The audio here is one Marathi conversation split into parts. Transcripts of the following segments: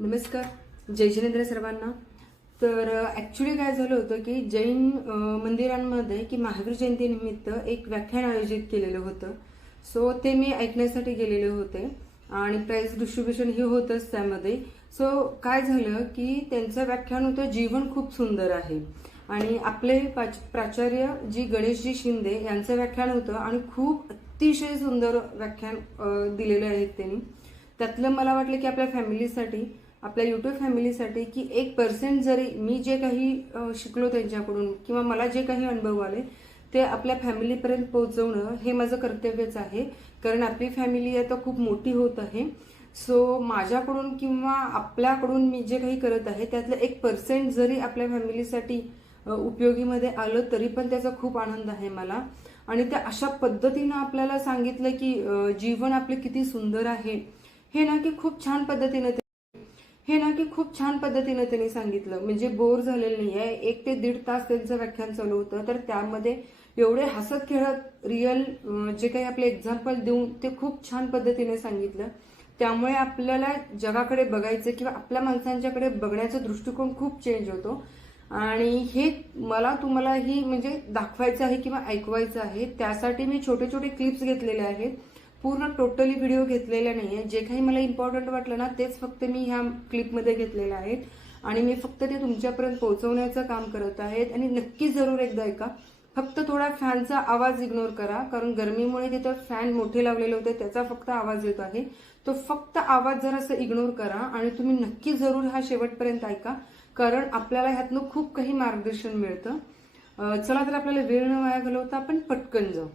नमस्कार. जय जिनेंद्र सर्वांना. तर ॲक्च्युली काय झालं होतं की जैन मंदिरांमध्ये की महावीर जयंतीनिमित्त एक व्याख्यान आयोजित केलेलं होतं. सो ते मी ऐकण्यासाठी गेलेले होते आणि प्राईज डिस्ट्रीब्युशन हे होतंच त्यामध्ये. सो काय झालं की त्यांचं व्याख्यान होतं जीवन खूप सुंदर आहे. आणि आपले पाच- प्राचार्य जी गणेशजी शिंदे यांचं व्याख्यान होतं आणि खूप अतिशय सुंदर व्याख्यान दिलेलं आहे त्यांनी. त्यातलं मला वाटलं की आपल्या फॅमिलीसाठी आपल्या युट्यूब फॅमिलीसाठी की एक पर्सेंट जरी मी जे काही शिकलो त्यांच्याकडून किंवा मला जे काही अनुभव आले ते आपल्या फॅमिलीपर्यंत पोहोचवणं हे माझं कर्तव्यच आहे. कारण आपली फॅमिली आता खूप मोठी होत आहे. सो माझ्याकडून किंवा आपल्याकडून मी जे काही करत आहे त्यातलं एक पर्सेंट जरी आपल्या फॅमिलीसाठी उपयोगीमध्ये आलं तरी पण त्याचा खूप आनंद आहे मला. आणि त्या अशा पद्धतीनं आपल्याला सांगितलं की जीवन आपले किती सुंदर आहे. हे ना की खूप छान पद्धतीनं ते हे ना की खूप छान पद्धतीनं त्यांनी सांगितलं. म्हणजे बोर झालेलं नाही आहे एक ते दीड तास त्यांचं व्याख्यान चालू होतं. तर त्यामध्ये एवढे हसत खेळत रिअल जे काही आपले एक्झाम्पल देऊन ते खूप छान पद्धतीने सांगितलं. त्यामुळे आपल्याला जगाकडे बघायचं किंवा आपल्या माणसांच्याकडे बघण्याचा दृष्टिकोन खूप चेंज होतो. आणि हे मला तुम्हाला ही म्हणजे दाखवायचं आहे किंवा ऐकवायचं आहे. त्यासाठी मी छोटे छोटे क्लिप्स घेतलेले आहेत. पूर्ण टोटली व्हिडिओ घेतलेला नाही आहे जे काही मला इम्पॉर्टंट वाटलं ना तेच फक्त मी ह्या क्लिपमध्ये घेतलेलं आहेत आणि मी फक्त ते तुमच्यापर्यंत पोहोचवण्याचं काम करत आहेत. आणि नक्की जरूर एकदा ऐका. फक्त थोडा फॅनचा आवाज इग्नोर करा. कारण गरमीमुळे तिथं फॅन मोठे लावलेले होते त्याचा फक्त आवाज येत आहे. तो फक्त आवाज जरासं इग्नोर करा आणि तुम्ही नक्की जरूर हा शेवटपर्यंत ऐका. कारण आपल्याला ह्यातनं खूप काही मार्गदर्शन मिळतं. चला तर आपल्याला वेळ न वाया घालवता आपण पटकन जाऊ.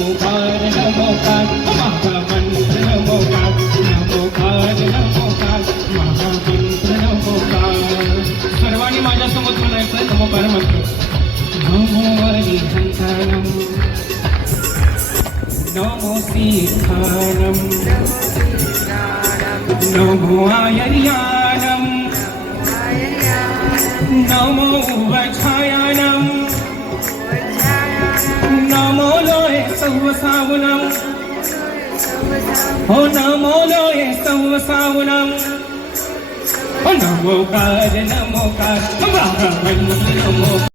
नमोकार नमोकार महामंत्र नमोकार नमोकार नमोकार महामंत्र नमोकार. सर्वांनी म्हणायचं नमोकार मंत्र नमो नमो नमो आयर्यानम नमो वचा हो नमो लोय सावनम। नमोकार हो नमोकार नमो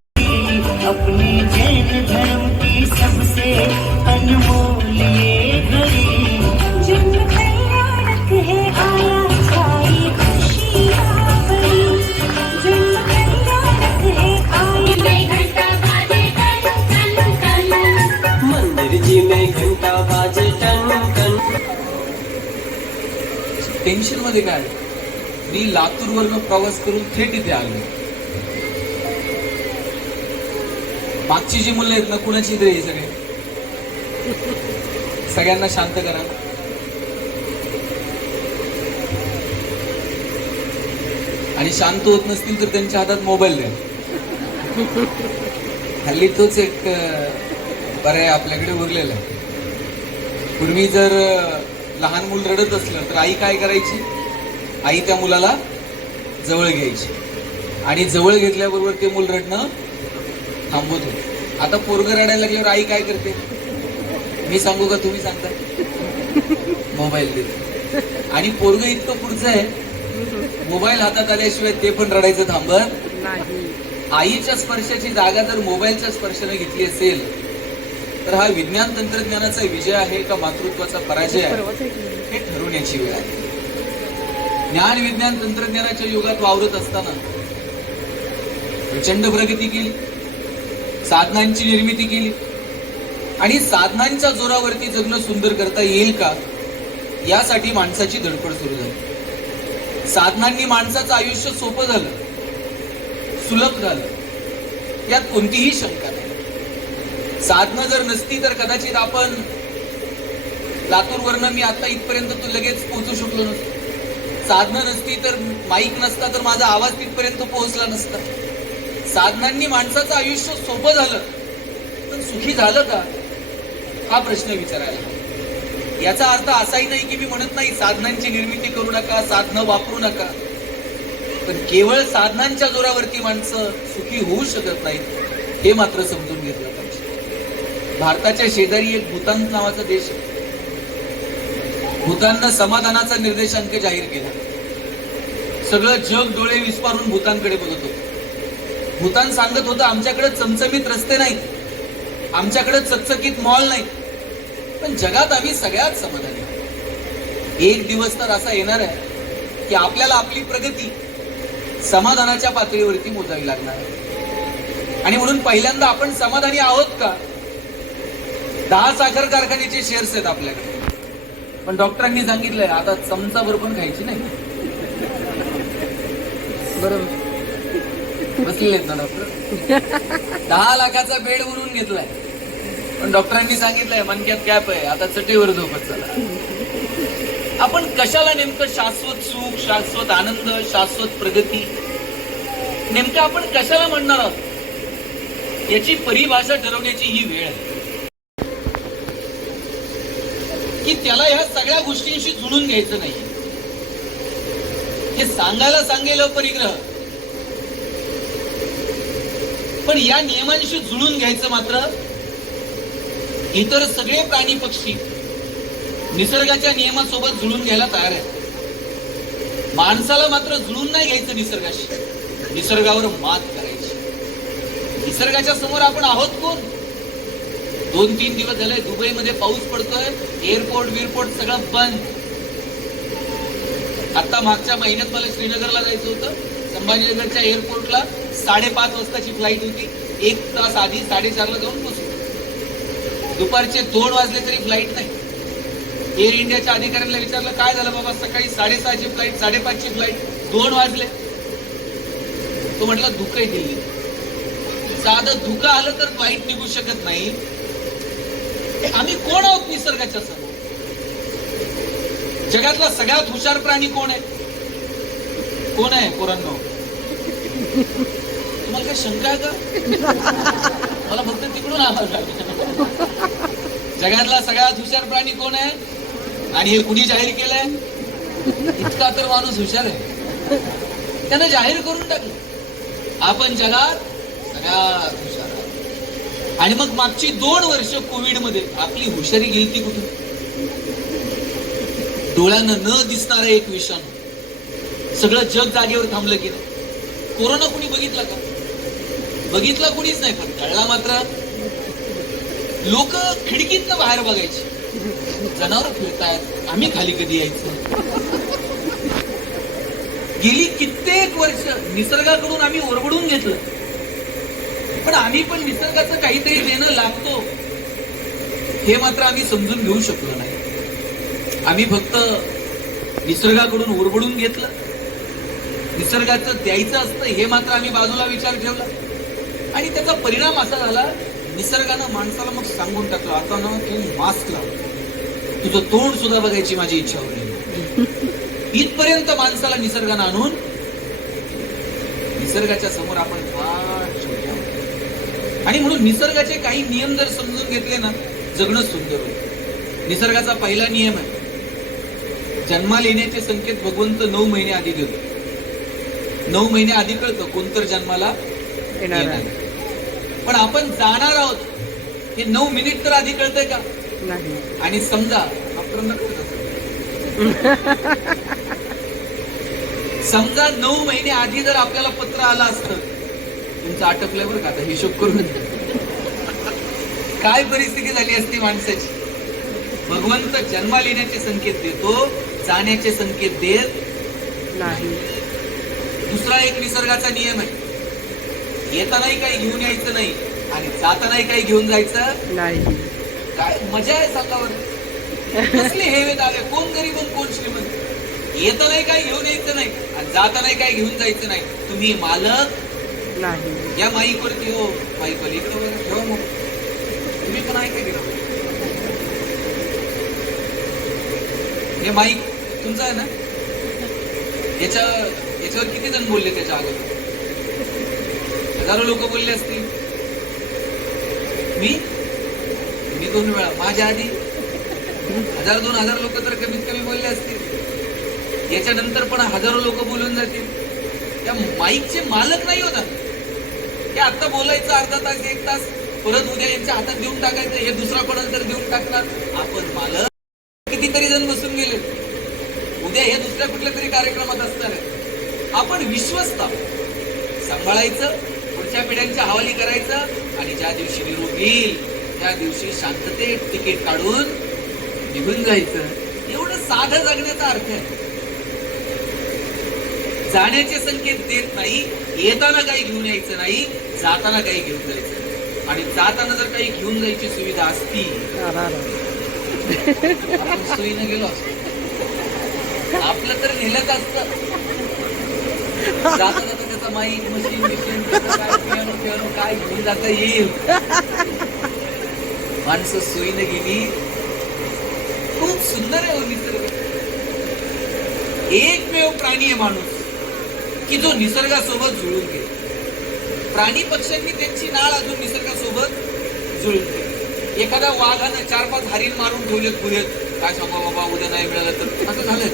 टेन्शनमध्ये काय मी लातूर वरनं प्रवास करून थेट इथे आलो मागची जी मुलं आहेत ना कुणाची इथे सगळे? सगळ्यांना शांत करा. आणि शांत होत नसतील तर त्यांच्या हातात मोबाईल द्या. हल्ली तोच एक पर्याय आपल्याकडे उरलेला आहे. पूर्वी जर लहान मूल रडत असलं तर आई काय करायची? आई त्या मुलाला जवळ घ्यायची. आणि जवळ घेतल्याबरोबर ते मूल रडणं थांबवत होते. आता पोरग रडायला लागल्यावर आई काय करते? मी सांगू का? तुम्ही सांगता मोबाईल देते. आणि पोरग इतकं पुढचं आहे मोबाईल हातात आल्याशिवाय ते पण रडायचं थांबत आईच्या स्पर्शाची जागा जर मोबाईलच्या स्पर्शाने घेतली असेल तर हा विज्ञान तंत्रज्ञानाचा विजय आहे का मातृत्वाचा पराजय आहे? हे ठरवण्याची वेळ आहे. ज्ञान विज्ञान तंत्रज्ञानाच्या युगात वावरत असताना प्रचंड प्रगती केली साधनांची निर्मिती केली. आणि साधनांच्या जोरावरती जगणं सुंदर करता येईल का? यासाठी माणसाची धडपड सुरू झाली. साधनांनी माणसाचं आयुष्य सोपं झालं सुलभ झालं. यात कोणतीही शंका नाही. साधनं जर नसती तर कदाचित आपण लातूरवरनं मी आता इथपर्यंत तू लगेच पोहोचू शकलो नसतो. साधनं नसती तर माईक नसता तर माझा आवाज तिथपर्यंत पोहोचला नसता. साधनांनी माणसाचं आयुष्य सोपं झालं. पण सुखी झालं का? हा प्रश्न विचारायला याचा अर्थ असाही नाही की मी म्हणत नाही साधनांची निर्मिती करू नका साधनं वापरू नका. पण केवळ साधनांच्या जोरावरती माणसं सुखी होऊ शकत नाहीत हे मात्र समजून घेतलं. भारताच्या शेजारी एक भूतान नावाचा देश आहे. भूताननं समाधानाचा निर्देशांक जाहीर केला. सगळं जग डोळे विस्पारून भूतानकडे बघत होतं. भूतान सांगत होतं आमच्याकडे चमचमीत रस्ते नाहीत. आमच्याकडे चकचकीत मॉल नाही पण जगात आम्ही सगळ्यात समाधानी एक दिवस तर असा येणार आहे की आपल्याला आपली प्रगती समाधानाच्या पातळीवरती मोजावी लागणार आहे. आणि म्हणून पहिल्यांदा आपण समाधानी आहोत का? दहा साखर कारखान्याचे शेअर्स आहेत आपल्याकडे. पण डॉक्टरांनी सांगितलंय आता चमचाभर पण खायची नाही. बरोबर. बसलेले आहेत ना डॉक्टर दहा लाखाचा बेड उरून घेतलाय. पण डॉक्टरांनी सांगितलंय मनक्यात कॅप आहे आता चटीवर झोपत चला. आपण कशाला नेमकं शाश्वत सुख शाश्वत आनंद शाश्वत प्रगती नेमकं आपण कशाला म्हणणार आहोत? याची परिभाषा ठरवण्याची ही वेळ आहे. की त्याला ह्या सगळ्या गोष्टींशी जुळून घ्यायचं नाही. हे सांगायला सांगेल परिग्रह. पण या नियमांशी जुळून घ्यायचं मात्र इतर सगळे प्राणी पक्षी निसर्गाच्या नियमासोबत जुळून घ्यायला तयार आहे माणसाला मात्र जुळून नाही घ्यायचं निसर्गाशी. निसर्गावर मात करायची. निसर्गाच्या समोर आपण आहोत कोण? दोन तीन दिवस झाले दुबईमध्ये पाऊस पडतोय एअरपोर्ट बिरपोर्ट सगळं बंद. आता मागच्या महिन्यात मला श्रीनगरला जायचं होतं संभाजीनगरच्या एअरपोर्टला साडेपाच वाजताची फ्लाईट होती. एक तास आधी साडेचारला जाऊन पोहोचलो दुपारचे दोन वाजले तरी फ्लाईट नाही. एअर इंडियाच्या अधिकाऱ्यांना विचारलं काय झालं बाबा? सकाळी साडेसहाची फ्लाईट साडेपाचची फ्लाईट दोन वाजले. तो म्हटलं धुकं दिल्ली साधं धुकं आलं तर फ्लाईट निघू शकत नाही. आम्ही कोण आहोत निसर्गाच्या समोर जगातला सगळ्यात हुशार प्राणी कोण आहे? कोण आहे पोरांनो? तुम्हाला काय शंका आहे का? मला फक्त तिकडून आम्हाला जगातला सगळ्यात हुशार प्राणी कोण आहे? आणि हे कुणी जाहीर केलंय? इतका तर माणूस हुशार आहे. त्यानं जाहीर करून टाकलं. आपण जगात सगळ्यात आणि मग मागची दोन वर्ष कोविडमध्ये आपली हुशारी गेली ती कुठे डोळ्यानं न दिसणारा एक विषाणू. सगळं जग जागेवर थांबलं की नाही. कोरोना कुणी बघितला का? बघितला कुणीच नाही पण कळला मात्र. लोक खिडकीतनं बाहेर बघायची. जनावर फिरतायत. आम्ही खाली कधी यायचं? गेली कित्येक वर्ष. निसर्गाकडून आम्ही ओरबडून घेतलं. पण आम्ही पण निसर्गाचं काहीतरी देणं लागतो हे मात्र आम्ही समजून घेऊ शकलो नाही. आम्ही फक्त निसर्गाकडून उरबडून घेतलं. निसर्गाचं द्यायचं असतं हे मात्र आम्ही बाजूला विचार ठेवला. आणि त्याचा परिणाम असा झाला निसर्गानं माणसाला मग सांगून टाकलं आता ना तू मास्क लाव. तुझं तोंड सुद्धा बघायची माझी इच्छा होती. इथपर्यंत माणसाला निसर्गानं आणून निसर्गाच्या समोर आपण फार. आणि म्हणून निसर्गाचे काही नियम जर समजून घेतले ना जगणं सुंदर होईल. निसर्गाचा पहिला नियम आहे. जन्माला येण्याचे संकेत भगवंत नऊ महिने आधी देतो. नऊ महिने आधी कळतं कोणतर जन्माला येणार. पण आपण जाणार आहोत. हे नऊ मिनिट तर आधी कळतंय का? नाही. आणि समजा असेल. समजा नऊ महिने आधी जर आपल्याला पत्र आलं असतं तुमचं आटपलंय बरं का? आता हिशोब करून काय परिस्थिती झाली असती माणसाची? भगवंत जन्माला येण्याचे संकेत देतो जाण्याचे संकेत देत नाही. दुसरा एक निसर्गाचा नियम आहे. येतानाही काही घेऊन यायचं नाही आणि जातानाही काही घेऊन जायचं नाही. काय मजा आहे सांगावर कसले हेवे दावे? कोण गरीब कोण श्रीमंत? येतानाही काही घेऊन यायचं नाही आणि जातानाही काही घेऊन जायचं नाही. तुम्ही मालक? नाही. या माईकवरती हो. माईकवर इकडे बघा, ठेवा मग. तुम्ही पण ऐका गेलं हे माईक तुमचं आहे ना? याच्या याच्यावर किती जण बोलले त्याच्या अगोदर? हजारो लोक बोलले असतील. मी? मी दोन वेळा. माझ्या आधी? हजार दोन हजार लोक तर कमीत कमी बोलले असतील. याच्यानंतर पण हजारो लोक बोलून जातील. त्या माईकचे मालक नाही होता ते आता बोलायचं अर्धा तास एक तास. परत उद्या यांच्या हातात देऊन टाकायचं हे दुसरा कोणाला तर देऊन टाकणार? आपण मालक. कितीतरी जण बसून गेले. हे दुसऱ्या कुठल्या तरी कार्यक्रमात असणार आहे. आपण विश्वस्त सांभाळायचं पुढच्या पिढ्यांच्या हवाली करायचं आणि ज्या दिवशी निरोप येईल त्या दिवशी शांततेत तिकीट काढून निघून जायचं. एवढं साधं जगण्याचा अर्थ आहे. जाण्याचे संकेत देत नाही येताना काही घेऊन यायचं नाही जाताना काही घेऊन जायचं आणि जाताना जर काही घेऊन जायची सुविधा असती सोयीनं गेलो असतो. आपलं तर नेलंच असतं. जाता जाता त्याचा माईक मशीन काय पियानो काय घेऊन जाता येईल. माणसं सोयीनं गेली. खूप सुंदर आहे हो निसर्ग. एकमेव प्राणी आहे माणूस की जो निसर्गासोबत जुळून गेला. प्राणी पक्ष्यांनी त्यांची नाळ अजून निसर्गासोबत जुळून एखादा एखाद्या वाघानं चार पाच हरिण मारून ठेवलेत पुरेत काय सांगा बाबा उद्या नाही मिळालं तर? असं झालं.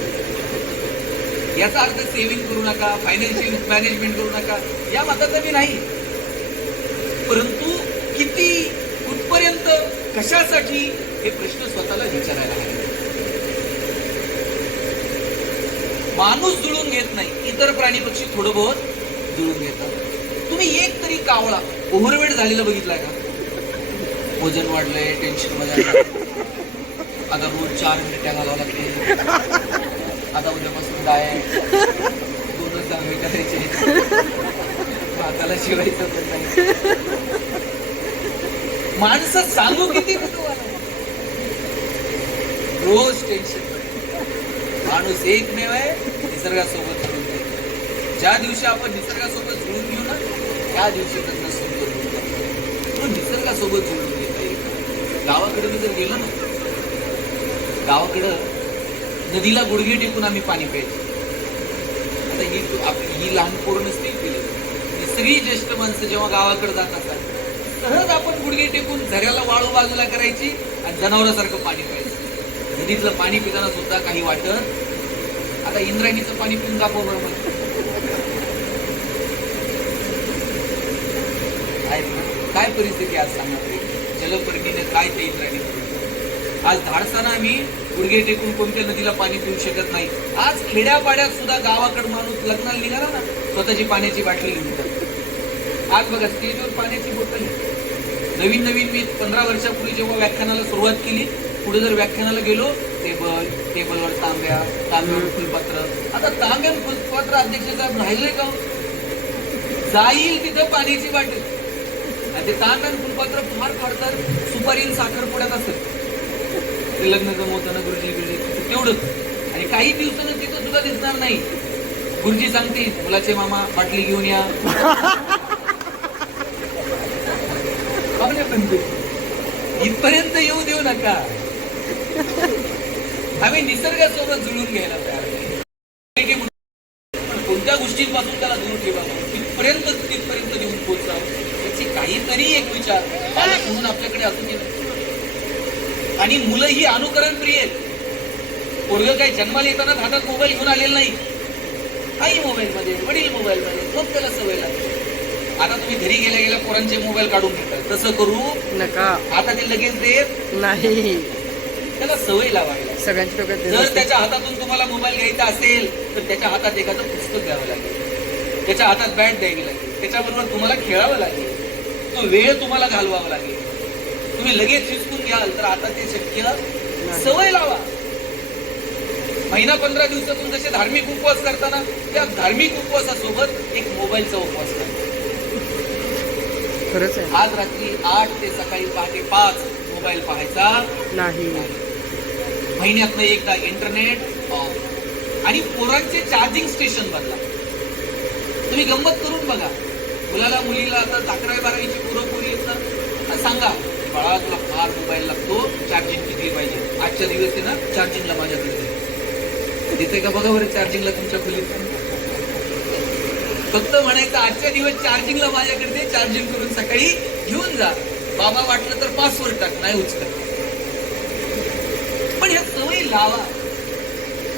याचा अर्थ सेव्हिंग करू नका फायनान्शियल मॅनेजमेंट करू नका. या मताचा मी नाही. परंतु किती कुठपर्यंत कशासाठी हे प्रश्न स्वतःला विचारायला हवे. माणूस जुळून घेत नाही. इतर प्राणी पक्षी थोडं बहुत जुळून घेतात. तरी कावळा. ओव्हरवेट झालेला बघितलाय का? वजन वाढलंय टेन्शनमध्ये आता रोज चार मिनिट्या घालावं लागते. आता उद्यापासून डाएट दोनच दावे करायचे. हाताला शिवायचं पण नाही. माणसं सांगू किती रोज टेन्शन माणूस एकमेव आहे निसर्गासोबत जुळून ज्या दिवशी आपण निसर्गासोबत जुळून घेऊ त्या दिवशी त्यांना सुंदर तो निसर्गासोबत जोडून घेता येईल. गावाकडे मी जर गेलो ना गावाकडं नदीला गुडघे टेकून आम्ही पाणी प्यायचो. आता ही ही लहान पोरं नसतील केली ही सगळी ज्येष्ठ माणसं जेव्हा गावाकडे जात असतात सहज आपण गुडघे टेकून झऱ्याला वाळू बाजूला करायची आणि जनावरासारखं पाणी प्यायचं. नदीतलं पाणी पिताना सुद्धा काही वाटत. आता इंद्रायणीचं पाणी पिऊन दाखव बरं काय काय परिस्थिती आज सांगा तरी? जलपर्णीने काय ते आज धाडसाना आम्ही गुडघे टेकून कोणत्या नदीला पाणी पिऊ शकत नाही. आज खेड्यापाड्यात सुद्धा गावाकड माणूस लग्नाला निघाला ना स्वतःची पाण्याची बाटली घेऊन आज बघा स्टेजवर पाण्याची बोटल नवीन नवीन मी पंधरा वर्षापूर्वी जेव्हा व्याख्यानाला सुरुवात केली पुढे जर व्याख्यानाला गेलो टेबल टेबलवर तांब्या तांब्यावर फुलपात्र. आता तांब्या फुलपात्र अध्यक्ष साहेब राहिले का हो? जाईल तिथं पाण्याची बाटली. ते तांब्या फुलपात्र फार फाडतात सुपारी साखरपुड्यात असत ते लग्न जमवताना गुरुजी बिरजी तेवढंच. आणि काही दिवसानं तिथं सुद्धा दिसणार नाही. गुरुजी सांगते मुलाचे मामा बाटली घेऊन या. पण इथपर्यंत येऊ देऊ नका. आम्ही निसर्गासोबत जुळून घ्यायला तयार आहे. की पण कोणत्या गोष्टींपासून त्याला दूर ठेवावं तिथपर्यंत तिथपर्यंत देऊन पोहोचावं याची काहीतरी एक विचार पालक म्हणून आपल्याकडे असू दे आणि मुलं ही अनुकरण प्रिय आहेत पोरग काही जन्माला येताना हातात मोबाईल घेऊन आलेला नाही. आई मोबाईल मध्ये वडील मोबाईल मध्ये मग त्याला सवय लागते आता तुम्ही घरी गेल्या गेल्या पोरांचे मोबाईल काढून घेताय तसं करू? नका. आता ते लगेच देत? नाही. त्याला सवय लावायला. सगळ्यांच्या जर. त्याच्या हातातून तुम्हाला मोबाईल घ्यायचा असेल तर त्याच्या हातात एखादं पुस्तक द्यावं लागेल. त्याच्या हातात बॅट द्यावी लागेल. त्याच्याबरोबर तुम्हाला खेळावं लागेल. तो वेळ तुम्हाला घालवावा लागेल. तुम्ही लगेच हिसकून घ्याल तर आता ते शक्य. सवय लावा. महिना पंधरा दिवसातून जसे धार्मिक उपवास करताना त्या धार्मिक उपवासासोबत एक मोबाईलचा उपवास करा खरंच आहे. आज रात्री आठ ते सकाळी पहाटे पाच मोबाईल पाहायचा. नाही. महिन्यातनं एकदा इंटरनेट ऑफ आणि पोरांचे चार्जिंग स्टेशन बदला. तुम्ही गंमत करून बघा. मुलाला मुलीला आता अकरावी बारावीची पोरं पोरी आहेत ना सांगा बाळा तुला फार मोबाईल लागतो चार्जिंग किती पाहिजे? आजच्या दिवस आहे ना चार्जिंगला माझ्याकडे देते का बघा बरं चार्जिंगला तुमच्या खोलीत? फक्त म्हणायचं आजच्या दिवस चार्जिंगला माझ्याकडे दे चार्जिंग करून सकाळी घेऊन जा. बाबा वाटलं तर पासवर्ड टाक नाही उचकत पण ह्या सवयी लावा.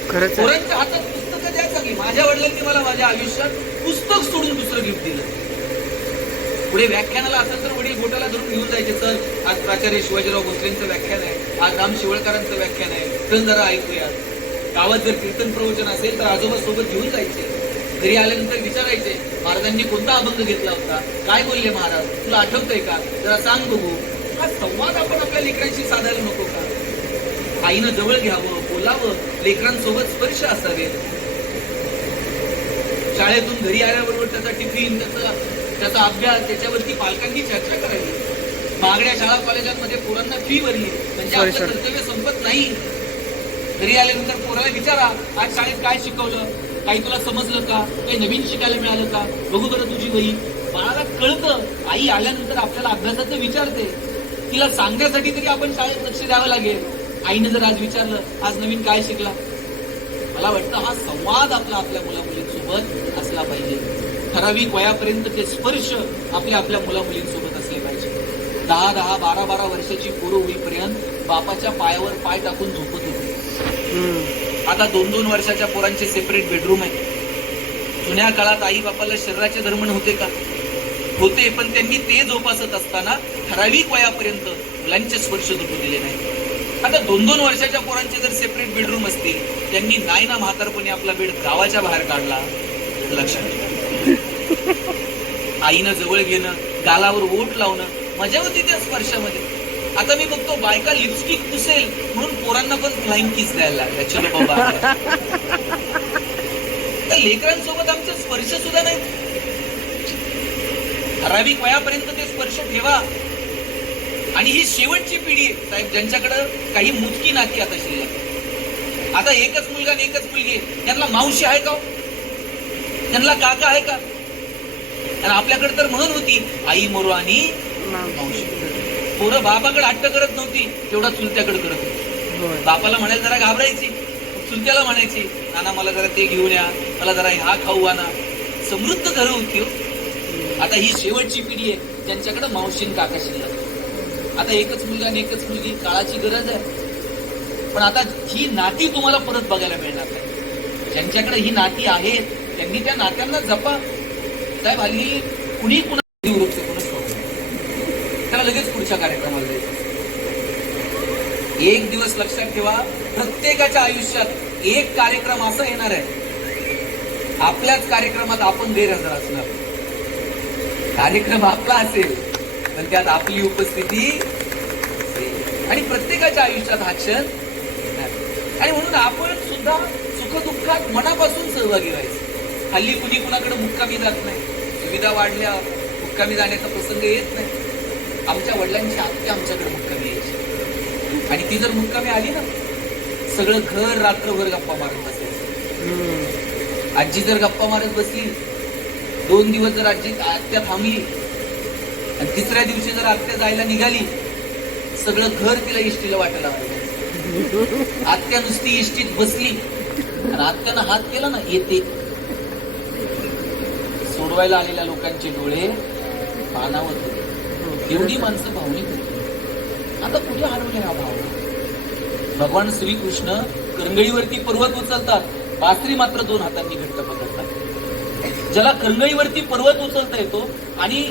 पोरांच्या हातात पुस्तकं द्या चांगली माझ्या वडिलांनी मला माझ्या आयुष्यात पुस्तक सोडून दुसरं गिफ्ट दिलं. पुढे व्याख्यानाला असेल तर वडील बोटाला धरून घेऊन जायचे सर आज प्राचार्य शिवाजीराव भोसलेंचं व्याख्यान आहे. आज राम शिवळकरांचं व्याख्यान आहे. चल जरा ऐकूया. गावात जर कीर्तन प्रवचन असेल तर आजोबा सोबत घेऊन जायचे. घरी आल्यानंतर विचारायचे महाराजांनी कोणता अभंग घेतला होता? काय बोलले महाराज? तुला आठवतंय का? जरा सांग बघू. हा संवाद आपण आपल्या लेकरांशी साधायला नको का? आईनं जवळ घ्यावं बोलावं लेकरांसोबत स्पर्श असावे. शाळेतून घरी आल्याबरोबर त्याचा टिफिन त्याचा त्याचा अभ्यास त्याच्यावरती पालकांनी चर्चा करावी. महागड्या शाळा कॉलेजांमध्ये पोरांना फी भरली. म्हणजे आपलं. कर्तव्य संपत नाही. घरी आल्यानंतर पोराला विचारा आज शाळेत काय शिकवलं? काही तुला समजलं का? काही नवीन शिकायला मिळालं का? बघू बरं तुझी वही. बाळाला कळतं. आई आल्यानंतर आपल्याला अभ्यासाचं विचारते. तिला सांगण्यासाठी तरी आपण शाळेत लक्ष द्यावं लागेल. आईने जर आज विचारलं आज नवीन काय शिकला? मला वाटतं हा संवाद आपला आपल्या मुला मुलींसोबत असला पाहिजे. ठराविक वयापर्यंत ते स्पर्श आपल्या आपल्या मुला मुलींसोबत असले पाहिजे. दहा दहा बारा बारा वर्षाची पोरं होईपर्यंत बापाच्या पायावर पाय टाकून झोपत आता दोन दोन वर्षाच्या पोरांचे सेपरेट बेडरूम आहेत. जुन्या काळात आई बापाला शरीराचे धर्मण होते का? होते पण त्यांनी ते जोपासत असताना ठराविक वयापर्यंत मुलांचे स्पर्श दुखू दिले नाही. आता दोन दोन वर्षाच्या पोरांचे जर सेपरेट बेडरूम असतील त्यांनी नाही ना म्हातारपणी आपला बेड गावाच्या बाहेर काढला लक्षात आईनं जवळ घेणं गालावर ओट लावणं मजा होती त्या स्पर्शामध्ये. आता मी बघतो बायका लिपस्टिक पुसेल म्हणून पोरांना पण फ्लाइंग किस द्यायला लागल्या. चलो बाबा. त्या लेकरांसोबत आमचा स्पर्श सुद्धा नाही. ठराविक वयापर्यंत ते स्पर्श ठेवा. आणि ही शेवटची पिढी आहे. साहेब ज्यांच्याकडे काही मुजकी नाती आता शिल्लक. आता एकच मुलगा आणि एकच मुलगी. त्यांना मावशी आहे का हो? त्यांना काका आहे का? आणि आपल्याकडे तर म्हणून होती आई मोरो आणि मावशी. पोरं बापाकडे हट्ट करत नव्हती तेवढा चुलत्याकडे करत होती. बापाला म्हणायला जरा घाबरायची. चुलत्याला म्हणायची नाना मला जरा ते घेऊन या. मला जरा हा खाऊ आणा. समृद्ध घरं होती हो. आता ही शेवटची पिढी आहे. ज्यांच्याकडे मावशीन काका शिल्लक आता एकच मुलगा आणि एकच मुलगी काळाची गरज आहे. पण आता ही नाती तुम्हाला परत बघायला मिळणार नाही. ज्यांच्याकडे ही नाती आहेत त्यांनी त्या नात्यांना जपा. साहेब हल्ली कुणी कुणा वृक्ष कोणच करू नये. त्याला लगेच पुढच्या कार्यक्रमाला जायचं एक दिवस लक्षात ठेवा प्रत्येकाच्या आयुष्यात एक कार्यक्रम असा येणार आहे. आपल्याच कार्यक्रमात आपण गैरहजर असणार. कार्यक्रम आपला असेल पण त्यात आपली उपस्थिती आणि प्रत्येकाच्या आयुष्यात हा क्षण आणि म्हणून आपण सुद्धा सुखदुःखात मनापासून सहभागी व्हायचं. हल्ली कुणी कुणाकडे मुक्कामी जात नाही. सुविधा वाढल्या मुक्कामी जाण्याचा प्रसंग येत नाही. आमच्या वडिलांची आत्या आमच्याकडे मुक्कामी यायची. आणि ती जर मुक्कामी आली ना सगळं घर रात्रभर गप्पा मारत बसायचं हम्म. आजी जर गप्पा मारत बसली दोन दिवस जर आजी आत्या थांबली आणि तिसऱ्या दिवशी जर आत्या जायला निघाली सगळं घर तिला इष्टीला वाटायला लागलं. आत्या नुसती इष्टीत बसली आणि आत्यानं हात केला ना येते. सोडवायला आलेल्या लोकांचे डोळे पानावत होते. एवढी माणसं भावनिक होती आता कुठे हरवले हा भाव? भगवान श्रीकृष्ण करंगळीवरती पर्वत उचलतात. बासरी मात्र दोन हातांनी घट्ट पकडतात. ज्याला करंगळीवरती पर्वत उचलता येतो आणि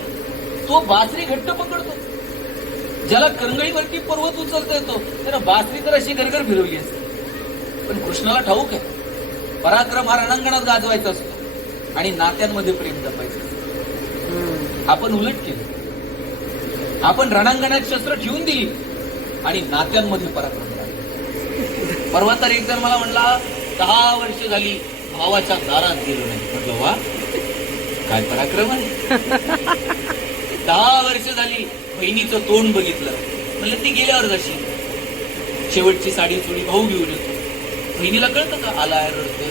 तो बासरी घट्ट पकडतो. ज्याला करंगळीवरती पर्वत उचलता येतो त्यानं बासरी तर अशी घरघर फिरवली असते. पण कृष्णाला ठाऊक आहे. पराक्रम हा रणांगणात गाजवायचा असतो आणि नात्यांमध्ये प्रेम जपायचं. आपण उलट केलं. आपण रणांगणात शस्त्र ठेवून दिली आणि नात्यांमध्ये पराक्रम झाला परवा तर एक जण मला म्हणला दहा वर्ष झाली भावाच्या दारात गेलो नाही. म्हटलं वा काय पराक्रम आहे. दहा वर्ष झाली बहिणीचं तोंड बघितलं. म्हणलं ती गेल्यावर कशी शेवटची साडी चुडी भाऊ घेऊन येतो. बहिणीला कळतं का आलाय रडतोय.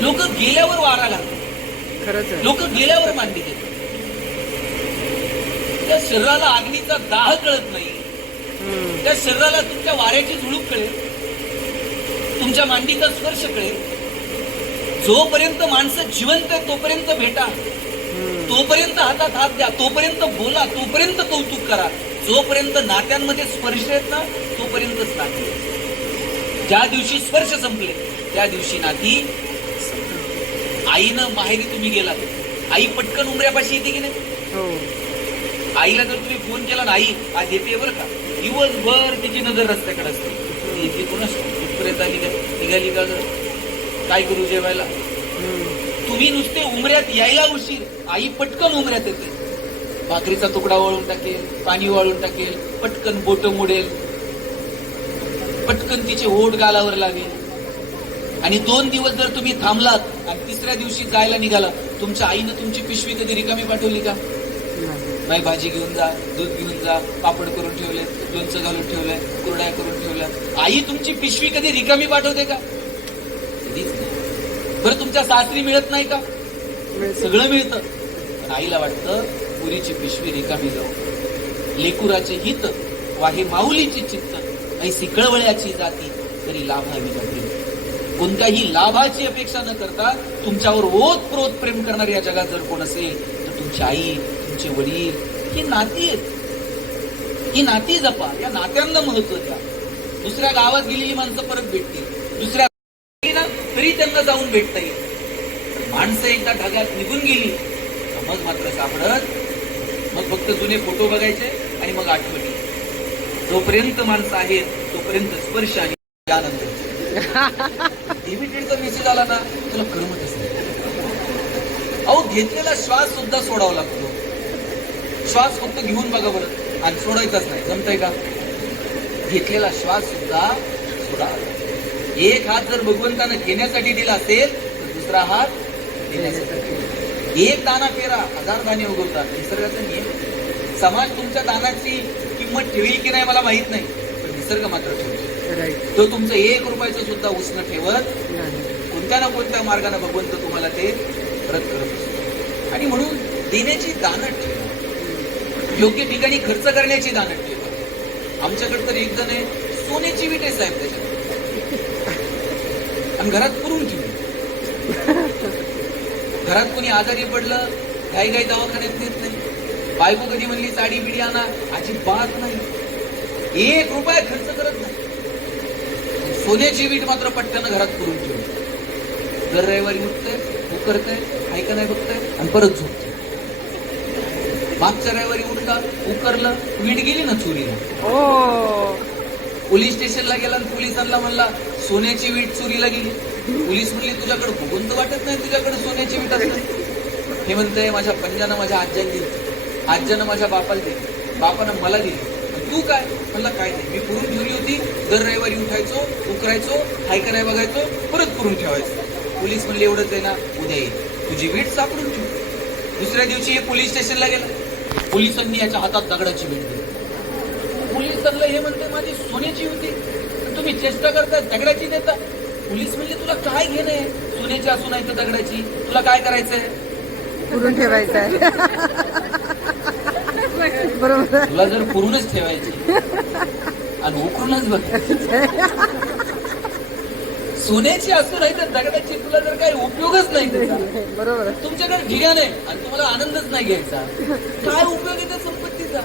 लोक गेल्यावर वारा घालतात. लोक गेल्यावर मांडी देतात. त्या शरीराला अग्नीचा दाह कळत नाही. त्या शरीराला तुमच्या वाऱ्याची झुळूक कळेल तुमच्या मांडीचा स्पर्श कळेल जोपर्यंत माणसं जिवंत आहे तोपर्यंत भेटा. तोपर्यंत हातात हात द्या तोपर्यंत बोला तोपर्यंत कौतुक करा जोपर्यंत नात्यांमध्ये स्पर्श आहेत ना तोपर्यंतच नाती. ज्या दिवशी स्पर्श संपले त्या दिवशी नाती. आईनं माहेरी तुम्ही गेलात आई पटकन उमऱ्यापाशी येते की नाही हो आईला जर तुम्ही फोन केला ना आई आज येते बरं का? दिवसभर तिची नजर रस्त्याकडे असते. येते कोणाच ठाऊक. आली का? निघाली का काय करू जेवायला? तुम्ही नुसते उमऱ्यात यायला उशीर. आई पटकन उमऱ्यात येते. भाकरीचा तुकडा वाळून टाकेल पाणी वाळून टाकेल पटकन बोट मोडेल. पटकन तिचे ओढ गालावर लागेल. आणि दोन दिवस जर तुम्ही थांबलात आणि तिसऱ्या दिवशी जायला निघाला तुमच्या आईनं तुमची पिशवी कधी रिकामी पाठवली का? नाही भाजी घेऊन जा दूध घेऊन जा पापड करून ठेवले लोणचं घालून ठेवलंय कुरड्या करून ठेवल्या. आई तुमची पिशवी कधी रिकामी पाठवते का? कधीच नाही. बरं तुमच्या सासरी मिळत नाही का? सगळं मिळतं. पण आईला वाटतं पुरीची पिशवी रिकामी जाऊ. लेकुराचे हित वाहे माऊलीची चित्त. ऐसी कळवळ्याची जाती तरी लाभावी जाते कोणत्याही लाभाची अपेक्षा न करता तुमच्यावर ओत प्रोत प्रेम करणारे या जगात जर कोण असेल तर तुमची आई तुमचे वडील ही नाती आहेत. ही नाती जपा. या नात्यांना महत्त्व द्या. दुसऱ्या गावात गेलेली माणसं परत भेटतील. दुसऱ्या ना तरी त्यांना जाऊन भेटता येईल. माणसं एकदा ढगात निघून गेली मग मात्र सापडत. मग फक्त जुने फोटो बघायचे आणि मग आठवणी. जोपर्यंत माणसं आहेत तोपर्यंत स्पर्श आणि आनंद. लिमिटेडचा मेसेज आला ना तुला करमतच नाही. अहो घेतलेला श्वास सुद्धा सोडावा लागतो. श्वास फक्त घेऊन बघा बरं. आणि सोडायचाच नाही. जमतंय का? घेतलेला श्वास सुद्धा लागतो. एक हात जर भगवंतानं घेण्यासाठी दिला असेल तर दुसरा हात देण्यासाठी एक दाना पेरा हजार दाणे उगवतात. निसर्गाचा नियम. समाज तुमच्या दानाची किंमत ठेवेल की नाही मला माहीत नाही. पण निसर्ग मात्र ठेवतो. तो तुमचं एक रुपयाचं सुद्धा उष्ण ठेवत कोणत्या ना कोणत्या मार्गाने भगवंत तुम्हाला ते परत करत असतो. आणि म्हणून देण्याची दानत ठेवा. योग्य ठिकाणी खर्च करण्याची दानट ठेवा आमच्याकडे तर एक जण आहे सोन्याची विटे आहे साहेब त्याच्यात. आणि घरात पुरून ठेवली. घरात कोणी आजारी पडलं काही काही दवाखान्यात नेत नाही. बायको कधी म्हणली साडी बिडी आणा. अजिबात नाही. एक रुपया खर्च करत नाही. सोन्याची वीट मात्र पट्ट्यानं घरात करून ठेवली. दर रविवारी उठतंय उकरतंय ऐका नाही बघतंय आणि परत झोपतंय. मागच्या रविवारी उठला उकरलं वीट गेली ना चोरीला. ओ पोलीस स्टेशनला गेला आणि पोलिसांना म्हणला सोन्याची वीट चोरीला गेली. पोलीस म्हणले तुझ्याकडे भूगंत वाटत नाही तुझ्याकडे सोन्याची वीट असते हे म्हणतंय माझ्या पंजानं माझ्या आज्याला दिली. आज्यानं माझ्या बापाला दिली. बापानं मला दिली. तू काय? म्हणलं काय नाही. मी पुरून ठेवली होती. दर रविवारी उठायचो उकरायचो हाय का नाही बघायचो परत पुरून ठेवायचो. पोलीस म्हणले एवढंच आहे ना उद्या येईल तुझी वीट सापडून ठेव. दुसऱ्या दिवशी हे पोलीस स्टेशनला गेला. पोलिसांनी याच्या हातात दगडाची वीट दिली. पोलिसांना हे म्हणते माझी सोन्याची होती. तुम्ही चेष्टा करताय दगडाची देता पोलीस म्हणले तुला काय घेणं आहे? सोन्याची असू नाही तर दगडाची. तुला काय करायचंय? पुरून ठेवायचं आहे बरोबर. आहे. तुला जर पुरूनच ठेवायची आणि उकरूनच बघायची सोन्याची असू नाही तर दगडाची तुला जर काही उपयोगच नाही त्याचा. बरोबर. तुमच्याकडे ढिगाण आहे आणि तुम्हाला आनंदच नाही घ्यायचा. काय उपयोग आहे त्या संपत्तीचा?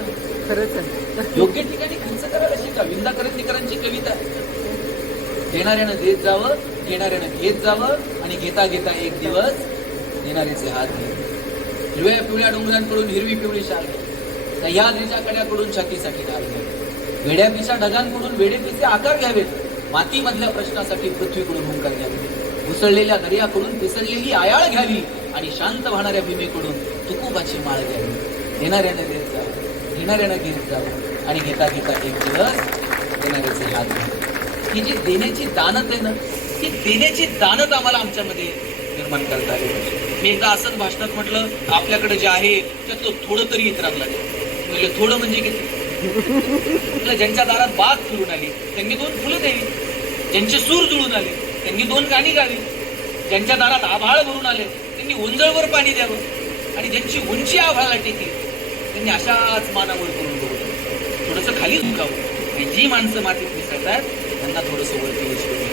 खरंच आहे. योग्य ठिकाणी खर्च करायला शिका. विंदा करंदीकरांची कविता. देणाऱ्यानं देत जावं घेणाऱ्यानं घेत जावं आणि घेता घेता एक दिवस देणाऱ्याचे हात घे. हिरव्या पिवळ्या डोंगरांकडून हिरवी पिवळी शाल सह्याद्रीच्या कड्याकडून छातीसाठी डाल घे. वेड्या पिशा ढगांकडून वेडे पिसे आकार घ्यावेत. मातीमधल्या प्रश्नासाठी पृथ्वीकडून हुंकार घ्यावी घुसळलेल्या दर्याकडून पिसळलेली आयाळ घ्यावी आणि शांत वाहणाऱ्या भीमेकडून तुकुबाची माळ घ्यावी. देणाऱ्यानं देत जावं घेणाऱ्यानं घेत जावं आणि घेता घेता एक दिवस देणाऱ्याचे हात घ्यावे ही जी देण्याची दानत आहे ना ही देण्याची दानत आम्हाला आमच्यामध्ये निर्माण करता आली मी एकदा असंच भाषणात म्हटलं आपल्याकडे जे आहे त्यातलं थोडं तरी इतरांना म्हणजे थोडं म्हणजे किती? ज्यांच्या दारात बाग फिरून आली त्यांनी दोन फुलं द्यावी. ज्यांचे सूर जुळून आले. त्यांनी दोन गाणी गावी ज्यांच्या दारात आभाळ भरून आले. त्यांनी उंजळवर पाणी द्यावं. आणि ज्यांची उंची आभाळा टेकली त्यांनी अशाच मानावर करून बघू. थोडंसं खाली झुकावं आणि जी माणसं मातीत मिसळतात त्यांना थोडंसं वरती उचलून